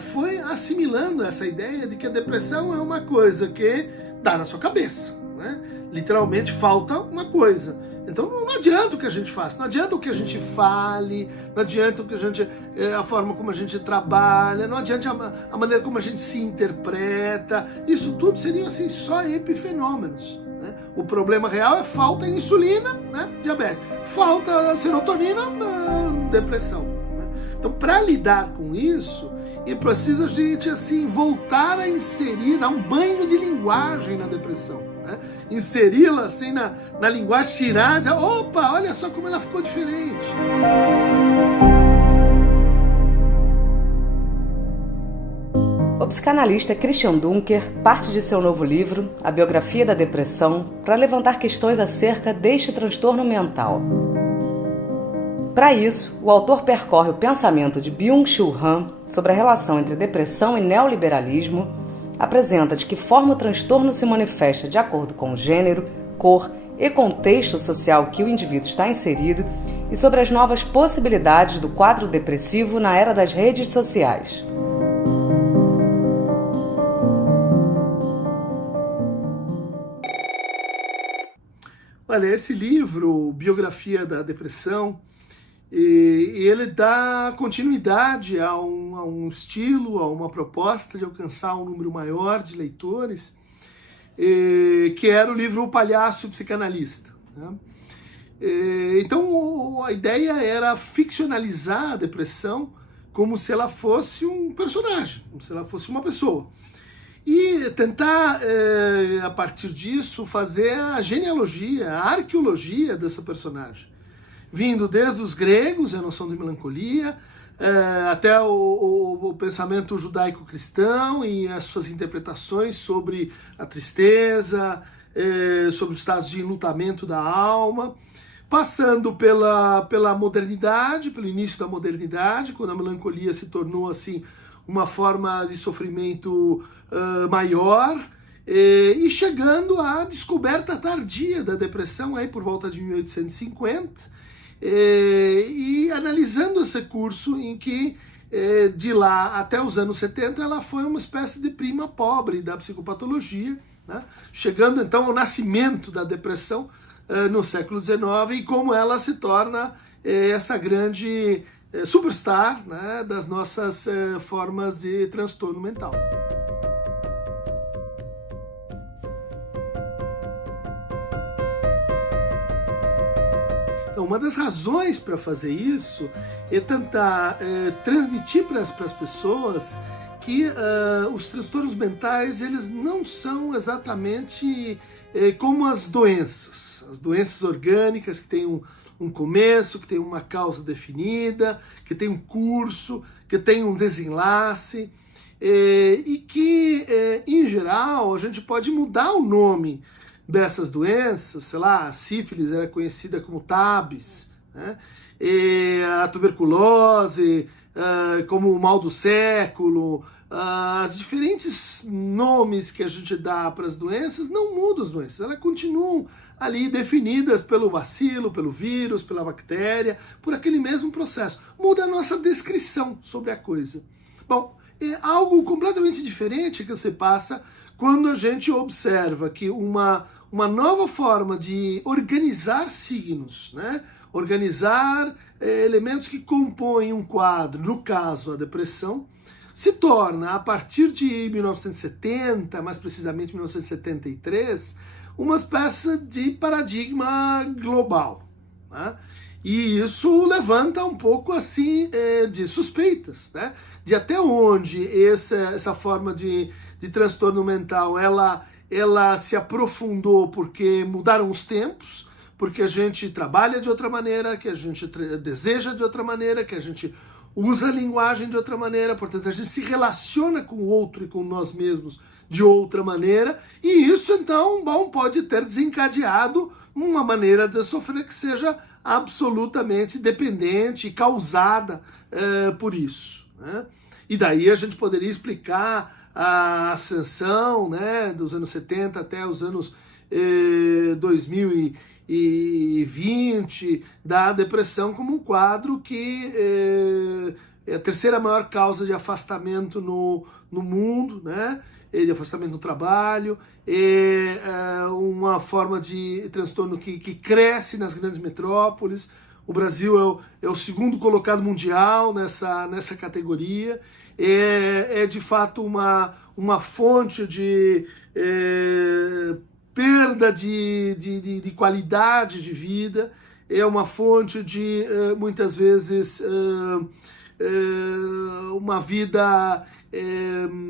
foi assimilando essa ideia de que a depressão é uma coisa que dá na sua cabeça, né? Literalmente falta uma coisa. Então não adianta o que a gente faça, não adianta o que a gente fale, não adianta o que a forma como a gente trabalha, não adianta a maneira como a gente se interpreta. Isso tudo seriam assim só epifenômenos, né? O problema real é falta de insulina, né? Diabetes, falta serotonina, depressão, né? Então, para lidar com isso, é preciso a gente assim voltar a inserir, dar um banho de linguagem na depressão, né? Inseri-la assim na linguagem, tirar, dizer, opa, olha só como ela ficou diferente. O psicanalista Christian Dunker parte de seu novo livro, A Biografia da Depressão, para levantar questões acerca deste transtorno mental. Para isso, o autor percorre o pensamento de Byung-Chul Han sobre a relação entre depressão e neoliberalismo, apresenta de que forma o transtorno se manifesta de acordo com o gênero, cor e contexto social que o indivíduo está inserido e sobre as novas possibilidades do quadro depressivo na era das redes sociais. Olha, esse livro, Biografia da Depressão, e ele dá continuidade a um estilo, a uma proposta de alcançar um número maior de leitores, que era o livro O Palhaço Psicanalista, né? Então a ideia era ficcionalizar a depressão como se ela fosse um personagem, como se ela fosse uma pessoa. E tentar, a partir disso, fazer a genealogia, a arqueologia dessa personagem. Vindo desde os gregos, a noção de melancolia, até o pensamento judaico-cristão e as suas interpretações sobre a tristeza, sobre os estados de enlutamento da alma, passando pela modernidade, pelo início da modernidade, quando a melancolia se tornou assim uma forma de sofrimento maior, e chegando à descoberta tardia da depressão aí por volta de 1850, e analisando esse curso em que de lá até os anos 70 ela foi uma espécie de prima pobre da psicopatologia, né? Chegando então ao nascimento da depressão no século XIX e como ela se torna essa grande superstar, né, das nossas formas de transtorno mental. Então, uma das razões para fazer isso é tentar transmitir para as pessoas que os transtornos mentais eles não são exatamente como as doenças orgânicas que têm um começo, que tem uma causa definida, que tem um curso, que tem um desenlace, e que, em geral, a gente pode mudar o nome dessas doenças, sei lá, a sífilis era conhecida como tabes, né? A tuberculose como o mal do século, os diferentes nomes que a gente dá para as doenças não mudam as doenças, elas continuam ali definidas pelo bacilo, pelo vírus, pela bactéria, por aquele mesmo processo. Muda a nossa descrição sobre a coisa. Bom, é algo completamente diferente que se passa quando a gente observa que uma nova forma de organizar signos, né? Organizar elementos que compõem um quadro, no caso a depressão, se torna, a partir de 1970, mais precisamente 1973, uma espécie de paradigma global, né? E isso levanta um pouco assim de suspeitas, né? De até onde essa forma de transtorno mental ela se aprofundou porque mudaram os tempos, porque a gente trabalha de outra maneira, que a gente deseja de outra maneira, que a gente usa a linguagem de outra maneira, portanto a gente se relaciona com o outro e com nós mesmos de outra maneira, e isso então, bom, pode ter desencadeado uma maneira de sofrer que seja absolutamente dependente e causada por isso, né? E daí a gente poderia explicar a ascensão, né, dos anos 70 até os anos 2020 da depressão como um quadro que é a terceira maior causa de afastamento no mundo, né? De afastamento no trabalho, é uma forma de transtorno que cresce nas grandes metrópoles. O Brasil é o segundo colocado mundial nessa categoria. É de fato uma fonte de perda de qualidade de vida, é uma fonte de, muitas vezes, uma vida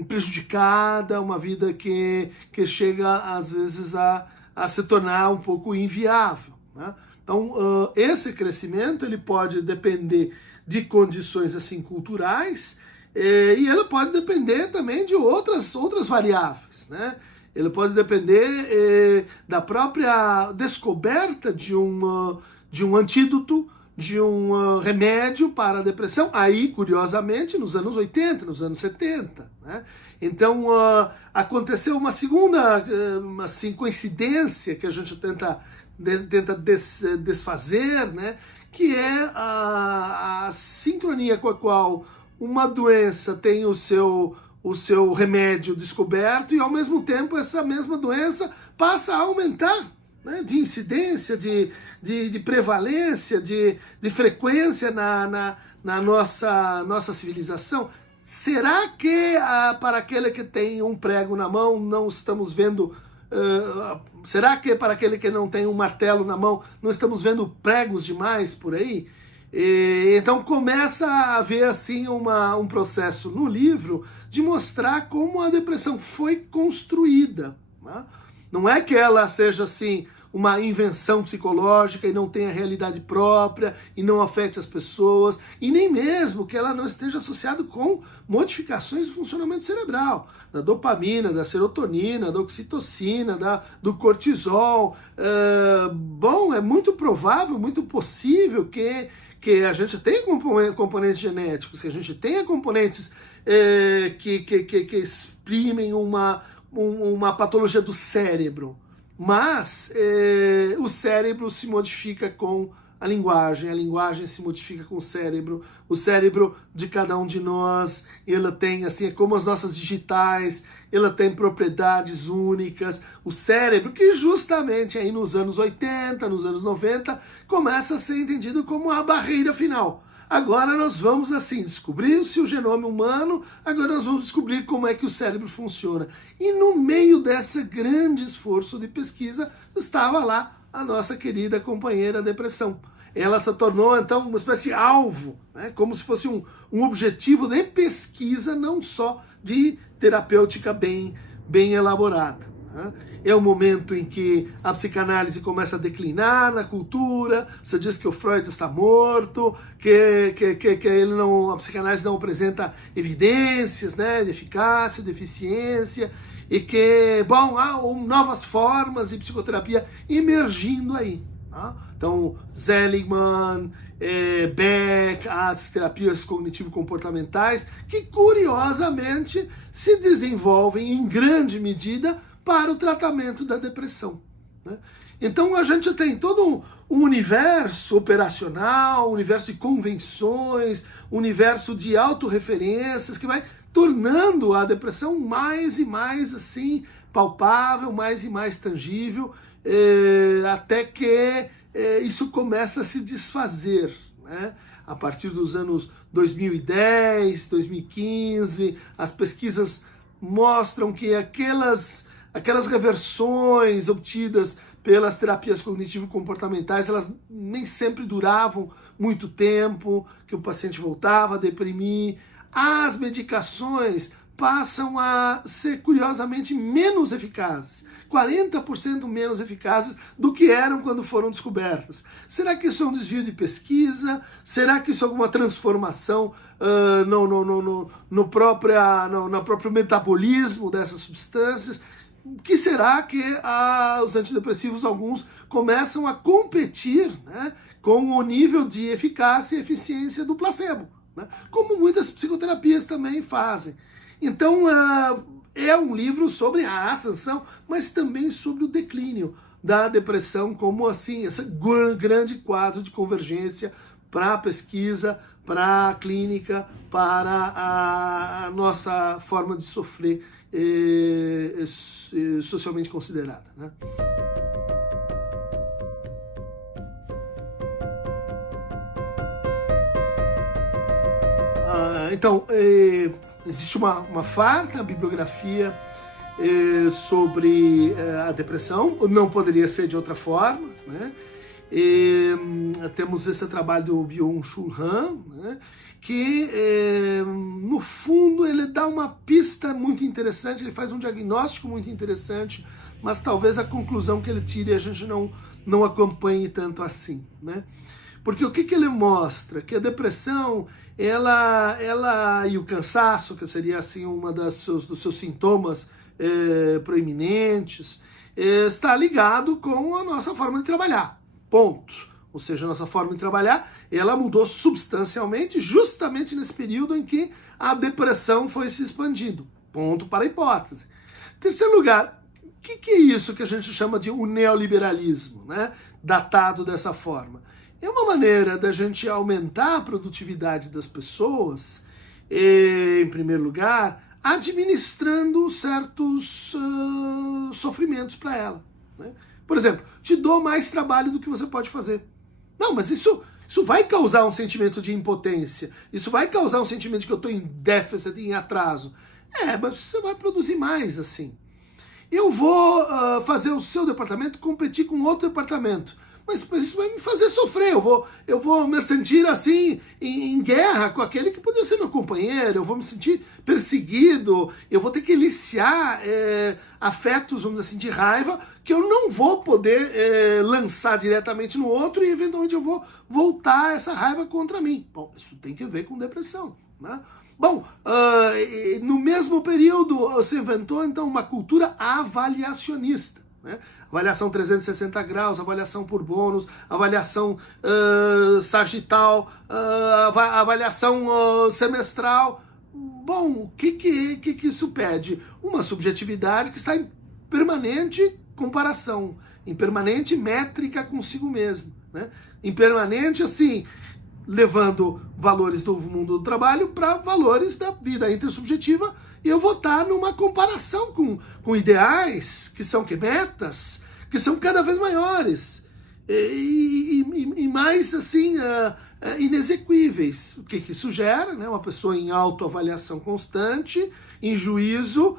prejudicada, uma vida que chega, às vezes, a se tornar um pouco inviável, né? Então, esse crescimento ele pode depender de condições assim culturais, e ele pode depender também de outras variáveis, né? Ele pode depender da própria descoberta de um antídoto, de um remédio para a depressão, aí, curiosamente, nos anos 80, nos anos 70, né? Então, aconteceu uma segunda assim, coincidência que a gente tenta desfazer, né? Que é a sincronia com a qual uma doença tem o seu remédio descoberto e, ao mesmo tempo, essa mesma doença passa a aumentar, né, de incidência, de prevalência, de frequência na nossa civilização. Será que para aquele que tem um prego na mão não estamos vendo... será que para aquele que não tem um martelo na mão não estamos vendo pregos demais por aí? Então começa a haver assim um processo no livro de mostrar como a depressão foi construída, né? Não é que ela seja assim uma invenção psicológica e não tenha realidade própria e não afete as pessoas, e nem mesmo que ela não esteja associada com modificações do funcionamento cerebral, da dopamina, da serotonina, da oxitocina, do cortisol. Bom, é muito provável, muito possível que a gente tenha componentes genéticos, que a gente tenha componentes que exprimem uma patologia do cérebro, mas o cérebro se modifica com a linguagem se modifica com o cérebro de cada um de nós, ela tem, assim, é como as nossas digitais, ela tem propriedades únicas. O cérebro, que justamente aí nos anos 80, nos anos 90, começa a ser entendido como a barreira final. Agora nós vamos, assim, descobrir-se o genoma humano, agora nós vamos descobrir como é que o cérebro funciona. E no meio desse grande esforço de pesquisa, estava lá a nossa querida companheira depressão. Ela se tornou, então, uma espécie de alvo, né? Como se fosse um objetivo de pesquisa, não só de terapêutica bem elaborada, né? É o momento em que a psicanálise começa a declinar na cultura. Você diz que o Freud está morto, que a psicanálise não apresenta evidências, né, de eficácia, de eficiência, e que, bom, há novas formas de psicoterapia emergindo aí, tá? Então, Seligman, Beck, as terapias cognitivo-comportamentais, que curiosamente se desenvolvem em grande medida para o tratamento da depressão, né? Então a gente tem todo um universo operacional, um universo de convenções, um universo de autorreferências que vai tornando a depressão mais e mais assim palpável, mais e mais tangível, até que isso começa a se desfazer, né? A partir dos anos 2010, 2015, as pesquisas mostram que aquelas reversões obtidas pelas terapias cognitivo-comportamentais, elas nem sempre duravam muito tempo, que o paciente voltava a deprimir. As medicações passam a ser, curiosamente, menos eficazes, 40% menos eficazes do que eram quando foram descobertas. Será que isso é um desvio de pesquisa? Será que isso é alguma transformação no próprio metabolismo dessas substâncias? O que será que os antidepressivos, alguns, começam a competir, né, com o nível de eficácia e eficiência do placebo, né, como muitas psicoterapias também fazem? Então, é um livro sobre a ascensão, mas também sobre o declínio da depressão, como assim, esse grande quadro de convergência para a pesquisa, para a clínica, para a nossa forma de sofrer socialmente considerada, né? Então, existe uma farta bibliografia sobre a depressão, não poderia ser de outra forma, né? Temos esse trabalho do Byung-Chul Han, né? Que, no fundo, ele dá uma pista muito interessante, ele faz um diagnóstico muito interessante, mas talvez a conclusão que ele tire a gente não acompanhe tanto assim, né? Porque o que ele mostra? Que a depressão, ela e o cansaço, que seria assim uma dos seus sintomas proeminentes, está ligado com a nossa forma de trabalhar, ponto. Ou seja, a nossa forma de trabalhar, ela mudou substancialmente justamente nesse período em que a depressão foi se expandindo, ponto para a hipótese. Terceiro lugar, o que é isso que a gente chama de o neoliberalismo, né? Datado dessa forma? É uma maneira da gente aumentar a produtividade das pessoas, em primeiro lugar, administrando certos sofrimentos para ela, né? Por exemplo, te dou mais trabalho do que você pode fazer. Não, mas isso vai causar um sentimento de impotência, isso vai causar um sentimento de que eu estou em déficit, em atraso. Mas você vai produzir mais assim. Eu vou fazer o seu departamento competir com outro departamento. Mas isso vai me fazer sofrer, eu vou me sentir assim, em guerra com aquele que poderia ser meu companheiro, eu vou me sentir perseguido, eu vou ter que eliciar afetos, vamos dizer assim, de raiva, que eu não vou poder lançar diretamente no outro e eventualmente eu vou voltar essa raiva contra mim. Bom, isso tem que ver com depressão, né? Bom, no mesmo período você inventou então uma cultura avaliacionista, né? Avaliação 360 graus, avaliação por bônus, avaliação sagital, avaliação semestral. Bom, o que isso pede? Uma subjetividade que está em permanente comparação, em permanente métrica consigo mesmo, né? Em permanente, assim, levando valores do mundo do trabalho para valores da vida intersubjetiva, e eu vou estar numa comparação com ideais que são metas, que são cada vez maiores e mais assim inexequíveis. O que isso gera? Né? Uma pessoa em autoavaliação constante, em juízo,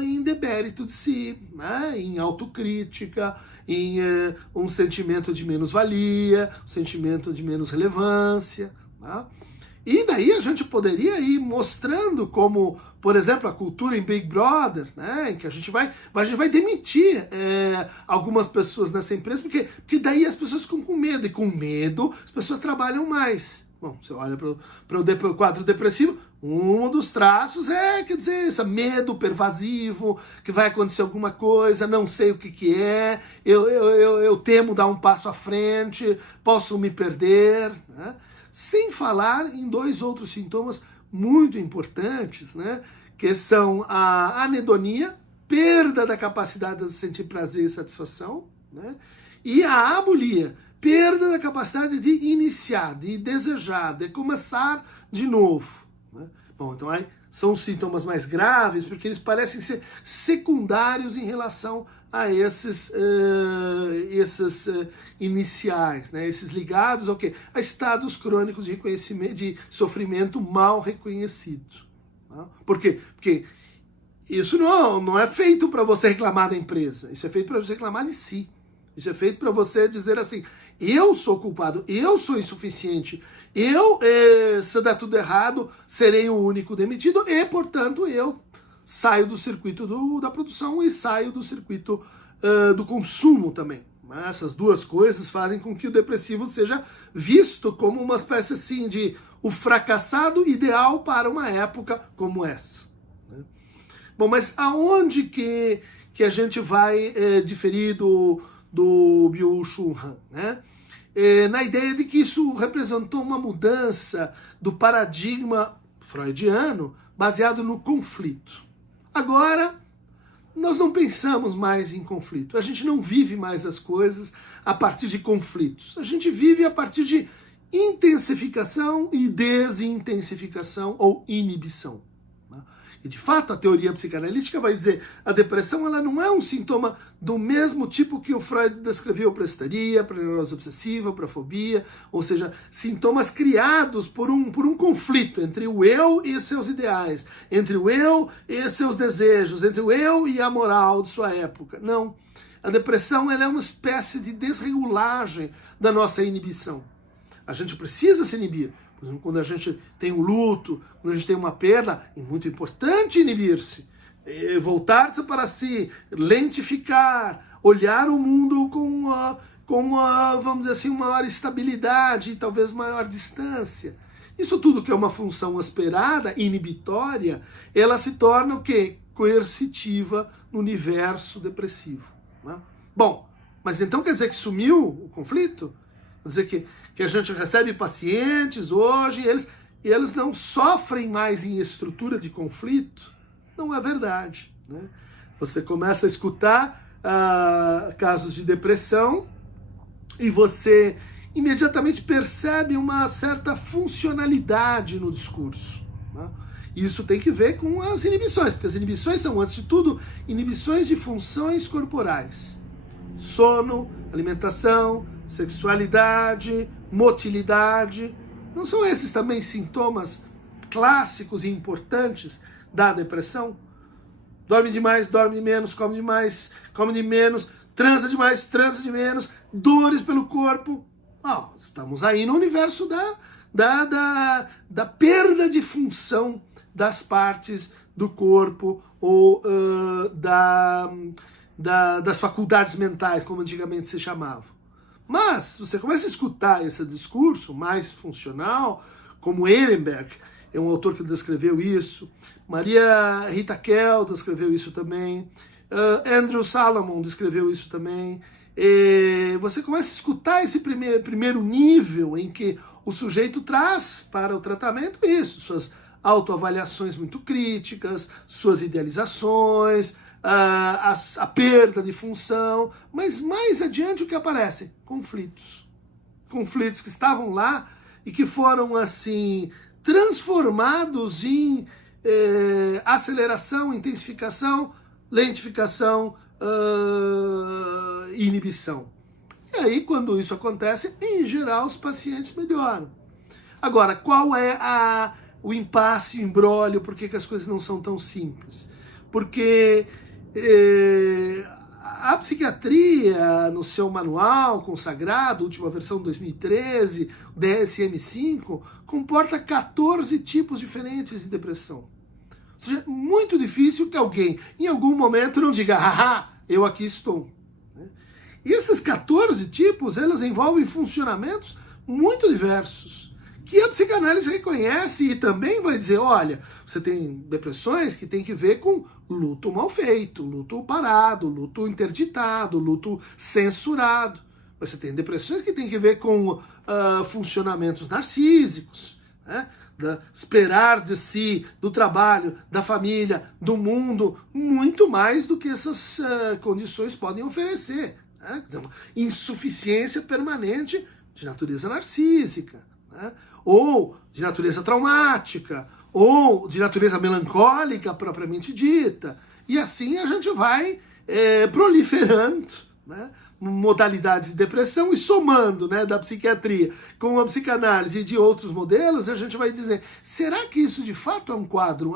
em demérito de si, né? Em autocrítica, em um sentimento de menos-valia, um sentimento de menos relevância, né? E daí a gente poderia ir mostrando como, por exemplo, a cultura em Big Brother, né, em que a gente vai demitir algumas pessoas nessa empresa, porque daí as pessoas ficam com medo, e com medo as pessoas trabalham mais. Bom, você olha para o quadro depressivo, um dos traços quer dizer, esse medo pervasivo, que vai acontecer alguma coisa, não sei o que é, eu temo dar um passo à frente, posso me perder, né? Sem falar em dois outros sintomas muito importantes, né? Que são a anedonia, perda da capacidade de sentir prazer e satisfação, né? E a abulia, perda da capacidade de iniciar, de desejar, de começar de novo, né? Bom, então aí são os sintomas mais graves, porque eles parecem ser secundários em relação a esses iniciais, né? Esses ligados ao quê? A estados crônicos de reconhecimento, de sofrimento mal reconhecido. Tá? Por quê? Porque isso não é feito para você reclamar da empresa, isso é feito para você reclamar de si. Isso é feito para você dizer assim, eu sou culpado, eu sou insuficiente, se der tudo errado, serei o único demitido e, portanto, eu saio do circuito da produção e saio do circuito do consumo também. Essas duas coisas fazem com que o depressivo seja visto como uma espécie assim de o fracassado ideal para uma época como essa. Né? Bom, mas aonde que a gente vai diferir do Byung-Chul Han, né? Na ideia de que isso representou uma mudança do paradigma freudiano baseado no conflito. Agora, nós não pensamos mais em conflito. A gente não vive mais as coisas a partir de conflitos. A gente vive a partir de intensificação e desintensificação ou inibição. E de fato a teoria psicanalítica vai dizer a depressão ela não é um sintoma do mesmo tipo que o Freud descreveu para a histeria, para a neurose obsessiva, para a fobia, ou seja, sintomas criados por um conflito entre o eu e seus ideais, entre o eu e seus desejos, entre o eu e a moral de sua época. Não. A depressão ela é uma espécie de desregulagem da nossa inibição. A gente precisa se inibir. Por exemplo, quando a gente tem um luto, quando a gente tem uma perda, é muito importante inibir-se, voltar-se para si, lentificar, olhar o mundo com vamos dizer assim, uma maior estabilidade e talvez maior distância. Isso tudo que é uma função esperada, inibitória, ela se torna o quê? Coercitiva no universo depressivo. Né? Bom, mas então quer dizer que sumiu o conflito? Quer dizer que a gente recebe pacientes hoje e eles não sofrem mais em estrutura de conflito? Não é verdade. Né? Você começa a escutar casos de depressão e você imediatamente percebe uma certa funcionalidade no discurso. Né? Isso tem que ver com as inibições, porque as inibições são, antes de tudo, inibições de funções corporais. Sono, alimentação, sexualidade, motilidade. Não são esses também sintomas clássicos e importantes da depressão? Dorme demais, dorme de menos, come demais, come de menos, transa demais, transa de menos, dores pelo corpo. Estamos aí no universo da perda de função das partes do corpo ou das faculdades mentais, como antigamente se chamava. Mas você começa a escutar esse discurso mais funcional, como Ehrenberg, é um autor que descreveu isso, Maria Rita Kell descreveu isso também, Andrew Salomon descreveu isso também. Você começa a escutar esse primeiro nível em que o sujeito traz para o tratamento isso, suas autoavaliações muito críticas, suas idealizações, a perda de função, mas mais adiante o que aparece? Conflitos. Conflitos que estavam lá e que foram assim transformados em aceleração, intensificação, lentificação, inibição. E aí, quando isso acontece, em geral, os pacientes melhoram. Agora, qual é o impasse, o imbróglio, por que as coisas não são tão simples? Porque a psiquiatria, no seu manual consagrado, última versão de 2013, o DSM-5, comporta 14 tipos diferentes de depressão. Ou seja, é muito difícil que alguém, em algum momento, não diga, haha, eu aqui estou. E esses 14 tipos, eles envolvem funcionamentos muito diversos, que a psicanálise reconhece e também vai dizer, olha, você tem depressões que tem que ver com luto mal feito, luto parado, luto interditado, luto censurado. Você tem depressões que tem que ver com funcionamentos narcísicos, né? Esperar de si, do trabalho, da família, do mundo, muito mais do que essas condições podem oferecer. Né? Quer dizer, uma insuficiência permanente de natureza narcísica, né? Ou de natureza traumática, ou de natureza melancólica propriamente dita. E assim a gente vai proliferando, né, modalidades de depressão e somando, né, da psiquiatria com a psicanálise e de outros modelos, a gente vai dizer, será que isso de fato é um quadro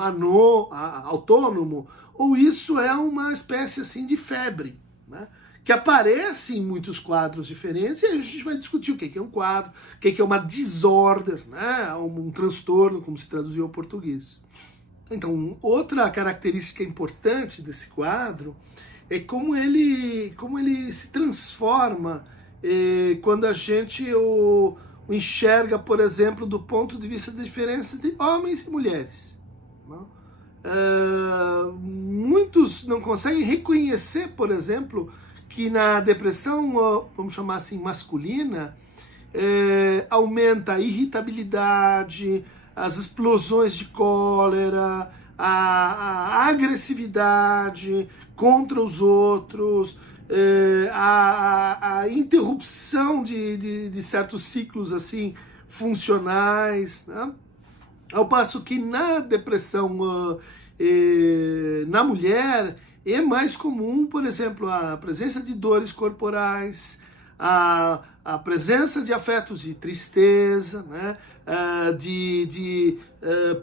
autônomo ou isso é uma espécie assim de febre, né? Que aparece em muitos quadros diferentes e a gente vai discutir o que é um quadro, o que é uma disorder, né? Um transtorno, como se traduziu ao português. Então, outra característica importante desse quadro é como ele se transforma quando a gente o enxerga, por exemplo, do ponto de vista da diferença entre homens e mulheres. Muitos não conseguem reconhecer, por exemplo, que na depressão, vamos chamar assim, masculina, aumenta a irritabilidade, as explosões de cólera, a agressividade contra os outros, a interrupção de certos ciclos assim funcionais, né? Ao passo que na depressão na mulher é mais comum, por exemplo, a presença de dores corporais, a presença de afetos de tristeza, né? de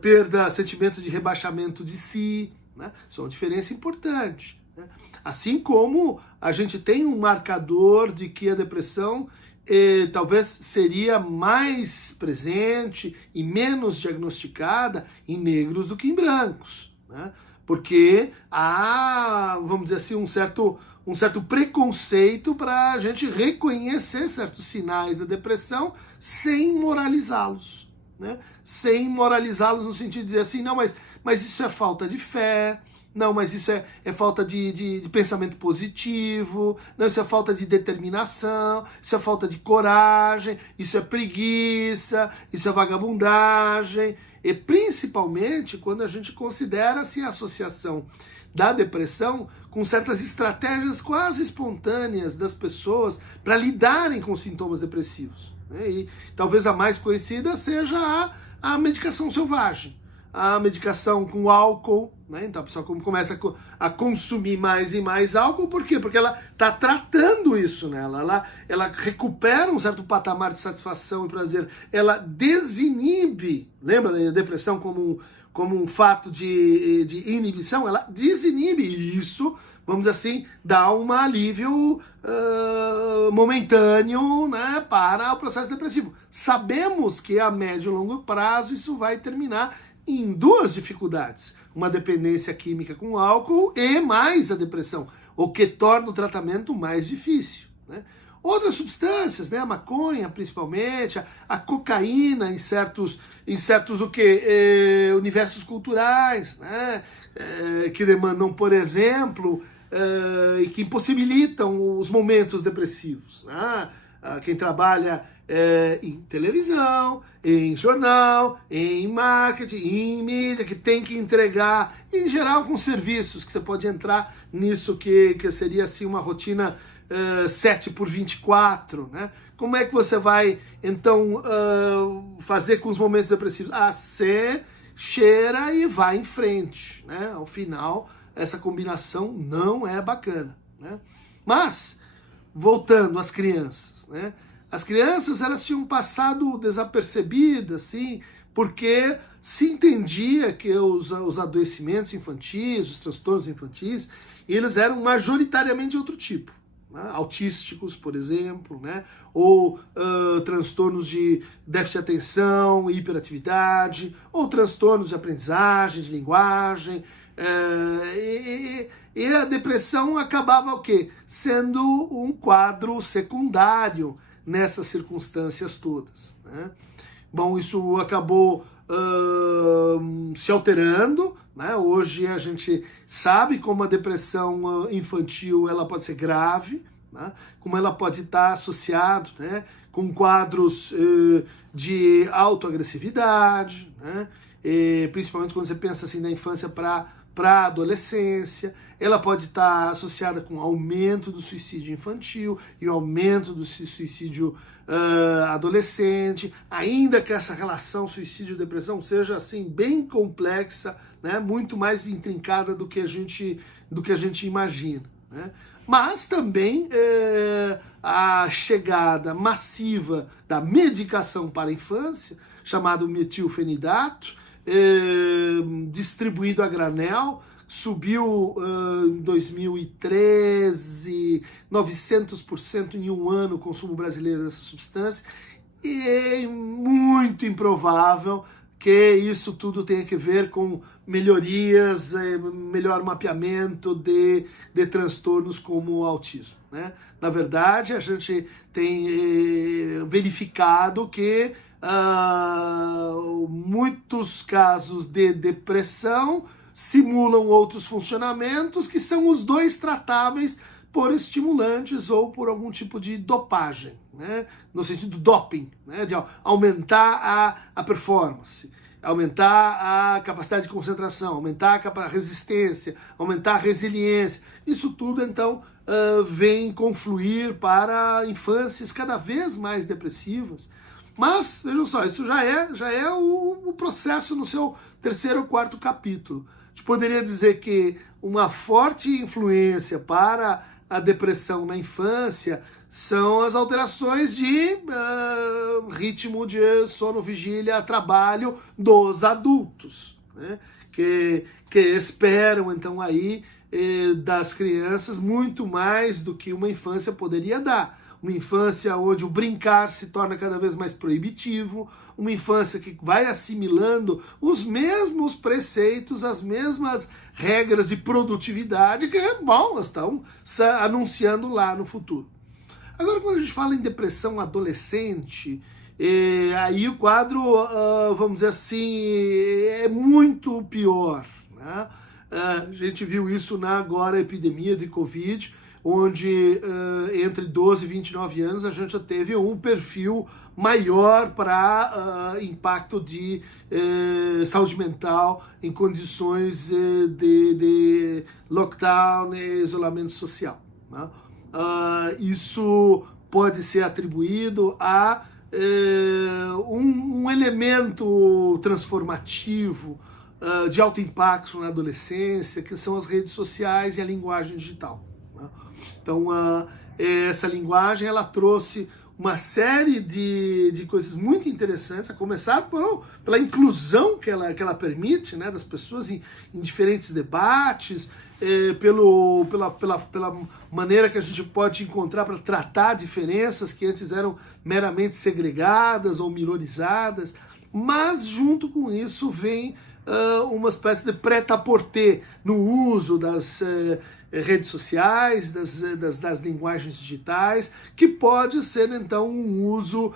perda, sentimento de rebaixamento de si, né? Isso é uma diferença importante, né? Assim como a gente tem um marcador de que a depressão talvez seria mais presente e menos diagnosticada em negros do que em brancos, né? Porque há, vamos dizer assim, um certo preconceito para a gente reconhecer certos sinais da depressão sem moralizá-los, né? Sem moralizá-los no sentido de dizer assim, não, mas isso é falta de fé, não, mas isso é falta de pensamento positivo, não, isso é falta de determinação, isso é falta de coragem, isso é preguiça, isso é vagabundagem. E principalmente quando a gente considera assim, a associação da depressão com certas estratégias quase espontâneas das pessoas para lidarem com os sintomas depressivos, né? E talvez a mais conhecida seja a medicação selvagem, a medicação com álcool, né? Então a pessoa começa a consumir mais e mais álcool, por quê? Porque ela está tratando isso nela, ela recupera um certo patamar de satisfação e prazer, ela desinibe, lembra da depressão como um fato de inibição, ela desinibe, e isso, vamos dizer assim, dá um alívio momentâneo, né, para o processo depressivo. Sabemos que a médio e longo prazo isso vai terminar em duas dificuldades: uma dependência química com álcool e mais a depressão, o que torna o tratamento mais difícil, né? Outras substâncias, né, a maconha principalmente, a cocaína em certos universos culturais, né, que demandam, por exemplo, e que impossibilitam os momentos depressivos, né? Quem trabalha em televisão, em jornal, em marketing, em mídia, que tem que entregar, em geral com serviços, que você pode entrar nisso que seria assim uma rotina 7x24, né? Como é que você vai, então, fazer com os momentos depressivos? Você cheira e vai em frente, né? Ao final, essa combinação não é bacana, né? Mas, voltando às crianças, né? As crianças, elas tinham passado desapercebidas, assim, porque se entendia que os adoecimentos infantis, os transtornos infantis, eles eram majoritariamente de outro tipo, né? Autísticos, por exemplo, né? Ou transtornos de déficit de atenção, hiperatividade, ou transtornos de aprendizagem, de linguagem. E a depressão acabava o quê? Sendo um quadro secundário nessas circunstâncias todas, né? Bom, isso acabou se alterando, né? Hoje a gente sabe como a depressão infantil ela pode ser grave, né? Como ela pode estar associada, né, com quadros de autoagressividade, né? E principalmente quando você pensa assim na infância para a adolescência, ela pode estar associada com aumento do suicídio infantil e o aumento do suicídio adolescente, ainda que essa relação suicídio-depressão seja assim bem complexa, né, muito mais intrincada do que a gente imagina, né? Mas também a chegada massiva da medicação para a infância, chamado metilfenidato, distribuído a granel, subiu em 2013 900% em um ano o consumo brasileiro dessa substância, e é muito improvável que isso tudo tenha que ver com melhorias, melhor mapeamento de transtornos como o autismo, né? Na verdade, a gente tem verificado que muitos casos de depressão simulam outros funcionamentos que são os dois tratáveis por estimulantes ou por algum tipo de dopagem, né? No sentido doping, né? De aumentar a performance, aumentar a capacidade de concentração, aumentar a resistência, aumentar a resiliência. Isso tudo, então, vem confluir para infâncias cada vez mais depressivas, Mas, vejam só, isso já é o processo no seu 3º ou 4º capítulo. A gente poderia dizer que uma forte influência para a depressão na infância são as alterações de ritmo de sono, vigília, trabalho dos adultos, né? Que esperam, então, aí das crianças muito mais do que uma infância poderia dar. Uma infância onde o brincar se torna cada vez mais proibitivo, uma infância que vai assimilando os mesmos preceitos, as mesmas regras de produtividade que, bom, elas estão anunciando lá no futuro. Agora, quando a gente fala em depressão adolescente, aí o quadro, vamos dizer assim, é muito pior, né? A gente viu isso na agora epidemia de Covid, onde entre 12 e 29 anos a gente já teve um perfil maior para impacto de saúde mental em condições de lockdown e isolamento social, né? Isso pode ser atribuído a um elemento transformativo de alto impacto na adolescência, que são as redes sociais e a linguagem digital, né? Então, essa linguagem ela trouxe uma série de coisas muito interessantes, a começar pela inclusão que ela permite, né, das pessoas em diferentes debates, pela maneira que a gente pode encontrar para tratar diferenças que antes eram meramente segregadas ou minorizadas, mas junto com isso vem uma espécie de prêt-à-porter no uso das redes sociais, das linguagens digitais, que pode ser então um uso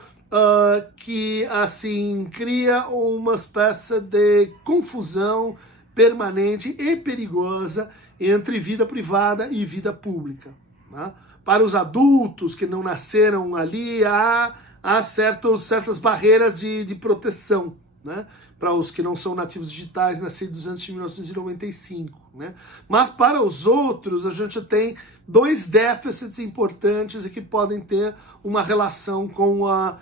que assim cria uma espécie de confusão permanente e perigosa entre vida privada e vida pública, né? Para os adultos que não nasceram ali, há certas barreiras de proteção, né? Para os que não são nativos digitais, nascidos antes de 1995, né? Mas para os outros, a gente tem 2 déficits importantes e que podem ter uma relação com a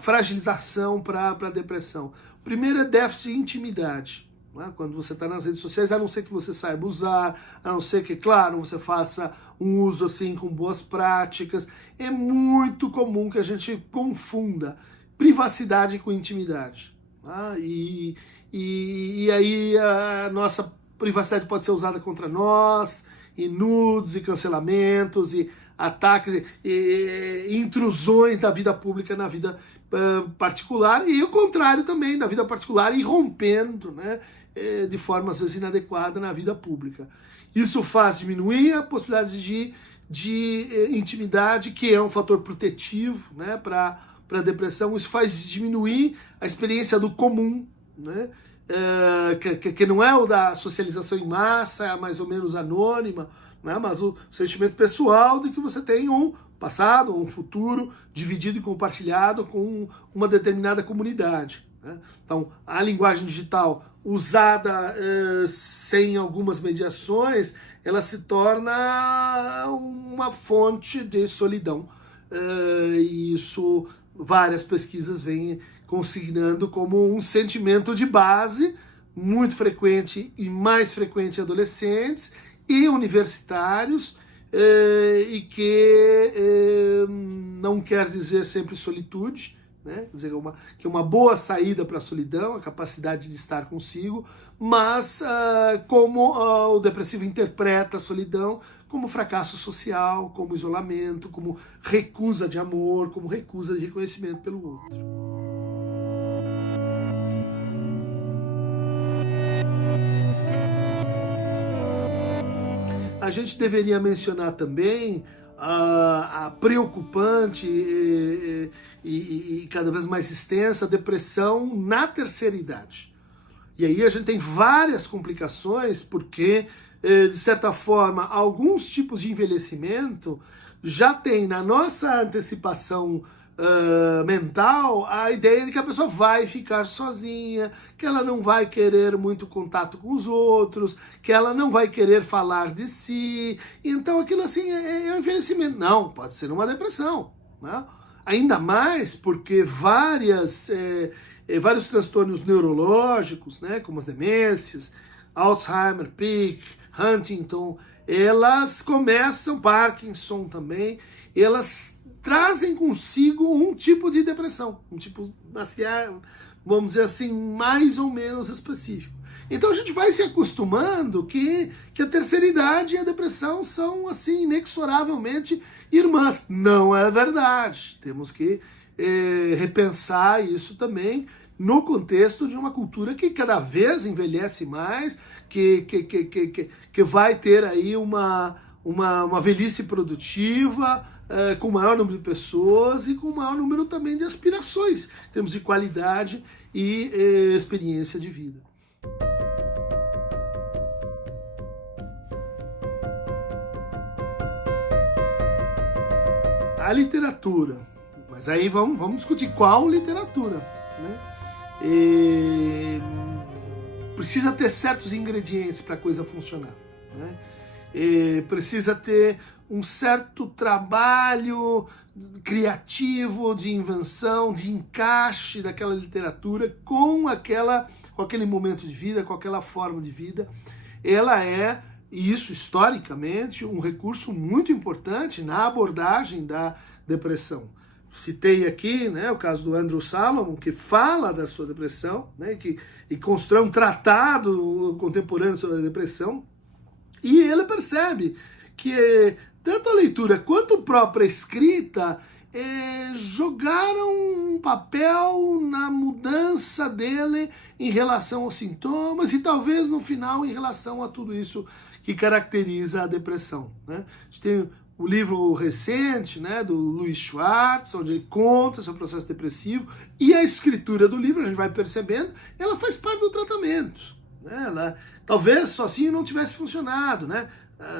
fragilização para a depressão. O primeiro é déficit de intimidade, né? Quando você está nas redes sociais, a não ser que você saiba usar, a não ser que, claro, você faça um uso assim com boas práticas, é muito comum que a gente confunda privacidade com intimidade, tá? E aí a nossa privacidade pode ser usada contra nós, e nudes, e cancelamentos, e ataques, e intrusões da vida pública na vida particular, e o contrário também, da vida particular irrompendo, né, de forma às vezes inadequada na vida pública. Isso faz diminuir a possibilidade de intimidade, que é um fator protetivo, né, para a depressão. Isso faz diminuir a experiência do comum, né? Que não é o da socialização em massa, é mais ou menos anônima, né? Mas o sentimento pessoal de que você tem um passado, um futuro dividido e compartilhado com uma determinada comunidade, né? Então, a linguagem digital usada sem algumas mediações, ela se torna uma fonte de solidão. E isso várias pesquisas vêm consignando como um sentimento de base muito frequente e mais frequente em adolescentes e universitários, e que não quer dizer sempre solitude, né? Quer dizer, que é uma boa saída para a solidão, a capacidade de estar consigo, mas como o depressivo interpreta a solidão como fracasso social, como isolamento, como recusa de amor, como recusa de reconhecimento pelo outro. A gente deveria mencionar também a preocupante e cada vez mais extensa depressão na terceira idade. E aí a gente tem várias complicações, porque, de certa forma, alguns tipos de envelhecimento já tem na nossa antecipação mental a ideia de que a pessoa vai ficar sozinha, que ela não vai querer muito contato com os outros, que ela não vai querer falar de si. Então aquilo assim é um envelhecimento. Não, pode ser uma depressão, né? ainda mais porque vários transtornos neurológicos, né, como as demências, Alzheimer, Pick, Huntington, elas começam, Parkinson também, elas trazem consigo um tipo de depressão, um tipo, vamos dizer assim, mais ou menos específico. Então a gente vai se acostumando que a terceira idade e a depressão são, assim, inexoravelmente irmãs. Não é verdade. Temos que repensar isso também no contexto de uma cultura que cada vez envelhece mais, que vai ter aí uma velhice produtiva, com maior número de pessoas e com maior número também de aspirações, em termos de qualidade e experiência de vida. A literatura, mas aí vamos discutir qual literatura, né? Precisa ter certos ingredientes para a coisa funcionar, né? Precisa ter um certo trabalho criativo, de invenção, de encaixe daquela literatura com aquele momento de vida, com aquela forma de vida. Ela é, e isso historicamente, um recurso muito importante na abordagem da depressão. Citei aqui, né, o caso do Andrew Salomon, que fala da sua depressão, né, e constrói um tratado contemporâneo sobre a depressão, e ele percebe que tanto a leitura quanto a própria escrita jogaram um papel na mudança dele em relação aos sintomas e talvez no final em relação a tudo isso que caracteriza a depressão, né? A gente tem o livro recente, né, do Louis Schwartz, onde ele conta seu processo depressivo, e a escritura do livro, a gente vai percebendo, ela faz parte do tratamento, né? Ela talvez sozinho não tivesse funcionado, né?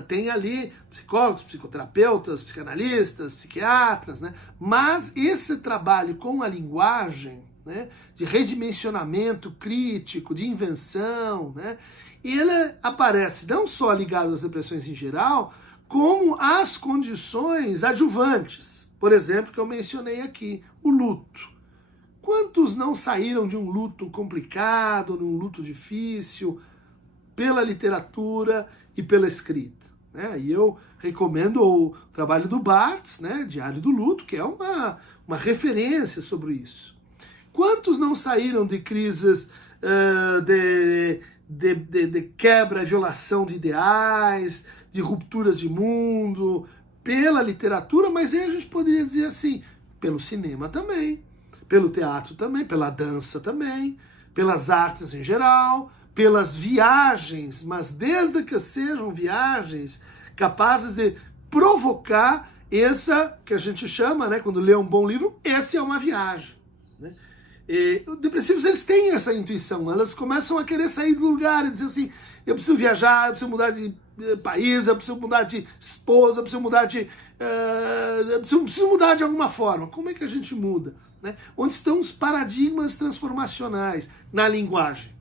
Tem ali psicólogos, psicoterapeutas, psicanalistas, psiquiatras, né? Mas esse trabalho com a linguagem, né, de redimensionamento crítico, de invenção, né, ele aparece não só ligado às depressões em geral, como às condições adjuvantes. Por exemplo, que eu mencionei aqui, o luto. Quantos não saíram de um luto complicado, de um luto difícil, pela literatura e pela escrita, né? E eu recomendo o trabalho do Barthes, né, Diário do Luto, que é uma referência sobre isso. Quantos não saíram de crises de quebra e violação de ideais, de rupturas de mundo, pela literatura, mas aí a gente poderia dizer assim, pelo cinema também, pelo teatro também, pela dança também, pelas artes em geral, pelas viagens, mas desde que sejam viagens capazes de provocar essa, que a gente chama, né, quando lê um bom livro, essa é uma viagem, né? Os depressivos, eles têm essa intuição, elas começam a querer sair do lugar e dizer assim, eu preciso viajar, eu preciso mudar de país, eu preciso mudar de esposa, eu preciso mudar de... preciso mudar de alguma forma. Como é que a gente muda, né? Onde estão os paradigmas transformacionais? Na linguagem.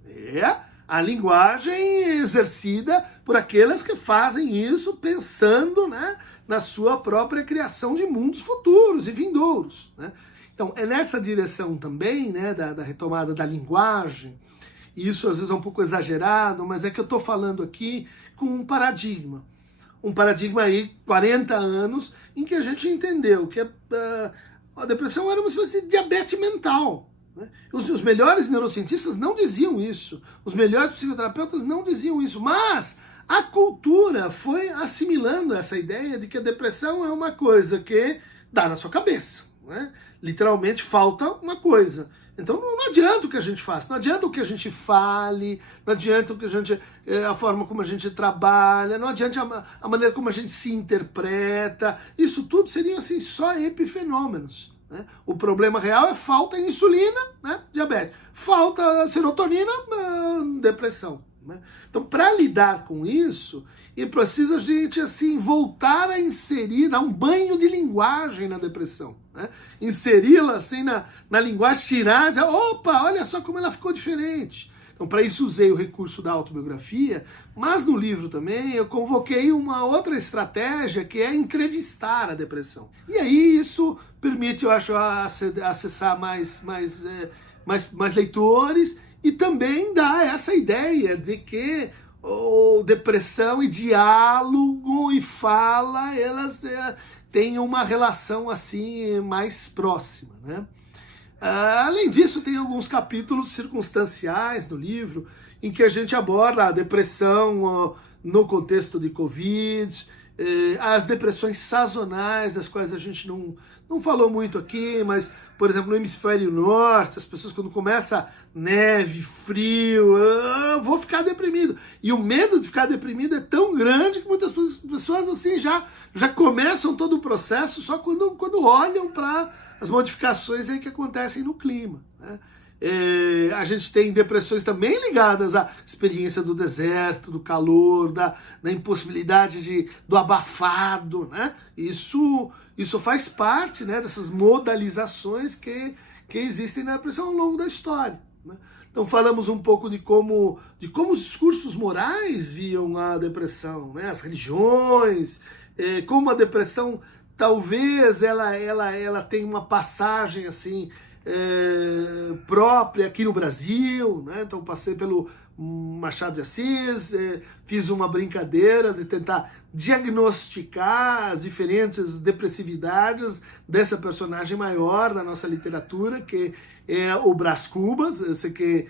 A linguagem exercida por aqueles que fazem isso pensando, né, na sua própria criação de mundos futuros e vindouros, né? Então, é nessa direção também, né, da retomada da linguagem, e isso às vezes é um pouco exagerado, mas é que eu estou falando aqui com um paradigma aí, 40 anos, em que a gente entendeu que a depressão era uma espécie de diabetes mental, né? Os melhores neurocientistas não diziam isso, os melhores psicoterapeutas não diziam isso, mas a cultura foi assimilando essa ideia de que a depressão é uma coisa que dá na sua cabeça, né? Literalmente falta uma coisa. Então não adianta o que a gente faça, não adianta o que a gente fale, não adianta o que a forma como a gente trabalha, não adianta a maneira como a gente se interpreta. Isso tudo seriam assim, só epifenômenos, né? O problema real é falta de insulina, né? Diabetes. Falta serotonina, depressão, né? Então, para lidar com isso, é preciso a gente assim, voltar a inserir, dar um banho de linguagem na depressão, né? Inseri-la assim na linguagem, tirar, dizer, opa, olha só como ela ficou diferente. Então, para isso usei o recurso da autobiografia, mas no livro também eu convoquei uma outra estratégia, que é entrevistar a depressão. E aí isso permite, eu acho, acessar mais leitores, e também dá essa ideia de que depressão e diálogo e fala, elas têm uma relação assim mais próxima, né? Além disso, tem alguns capítulos circunstanciais no livro em que a gente aborda a depressão no contexto de Covid, as depressões sazonais, das quais a gente não falou muito aqui, mas, por exemplo, no hemisfério norte, as pessoas, quando começa neve, frio, vou ficar deprimido. E o medo de ficar deprimido é tão grande que muitas pessoas assim já começam todo o processo só quando olham para as modificações aí que acontecem no clima, né? A gente tem depressões também ligadas à experiência do deserto, do calor, da impossibilidade do abafado, né? Isso faz parte, né, dessas modalizações que existem na depressão ao longo da história, né? Então falamos um pouco de como os discursos morais viam a depressão, né? As religiões, como a depressão talvez ela tenha uma passagem assim própria aqui no Brasil, né? Então passei pelo Machado de Assis, fiz uma brincadeira de tentar diagnosticar as diferentes depressividades dessa personagem maior da nossa literatura, que é o Brás Cubas, esse que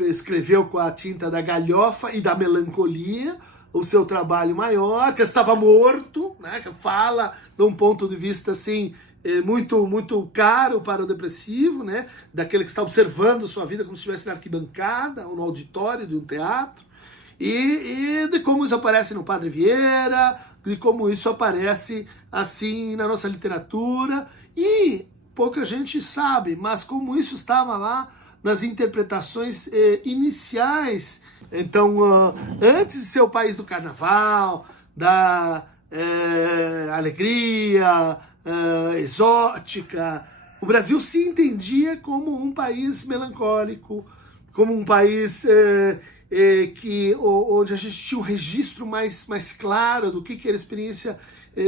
escreveu com a tinta da galhofa e da melancolia o seu trabalho maior, que estava morto, né? Que fala de um ponto de vista assim muito, muito caro para o depressivo, né? Daquele que está observando sua vida como se estivesse na arquibancada ou no auditório de um teatro, e de como isso aparece no Padre Vieira, de como isso aparece assim na nossa literatura, e pouca gente sabe, mas como isso estava lá nas interpretações iniciais. Então, antes de ser o país do carnaval, da alegria exótica, o Brasil se entendia como um país melancólico, como um país onde a gente tinha um registro mais claro do que era a experiência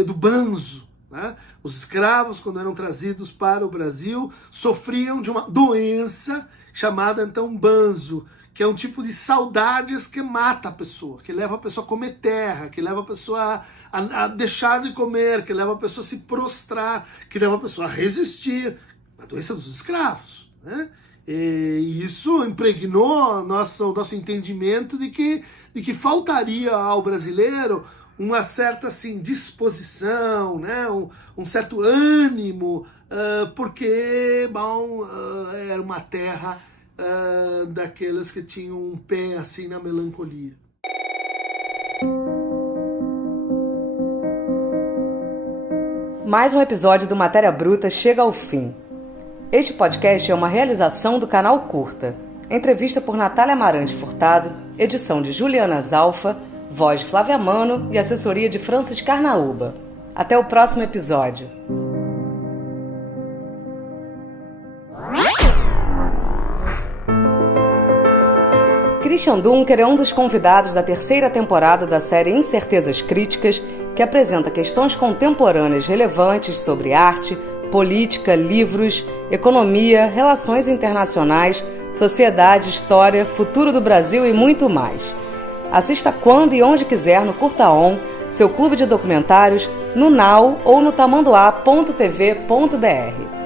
do banzo, né? Os escravos, quando eram trazidos para o Brasil, sofriam de uma doença chamada, então, banzo, que é um tipo de saudades que mata a pessoa, que leva a pessoa a comer terra, que leva a pessoa a deixar de comer, que leva a pessoa a se prostrar, que leva a pessoa a resistir. A doença dos escravos, né? E isso impregnou o nosso entendimento de que faltaria ao brasileiro uma certa assim, disposição, né? um certo ânimo, porque era uma terra daqueles que tinham um pé assim na melancolia. Mais um episódio do Matéria Bruta chega ao fim. Este podcast é uma realização do canal Curta. Entrevista por Natália Amarante Furtado, edição de Juliana Zalfa, voz de Flávia Mano e assessoria de Francis Carnaúba. Até o próximo episódio. Christian Dunker é um dos convidados da terceira temporada da série Incertezas Críticas, que apresenta questões contemporâneas relevantes sobre arte, política, livros, economia, relações internacionais, sociedade, história, futuro do Brasil e muito mais. Assista quando e onde quiser no Curta On, seu clube de documentários, no Now ou no tamanduá.tv.br.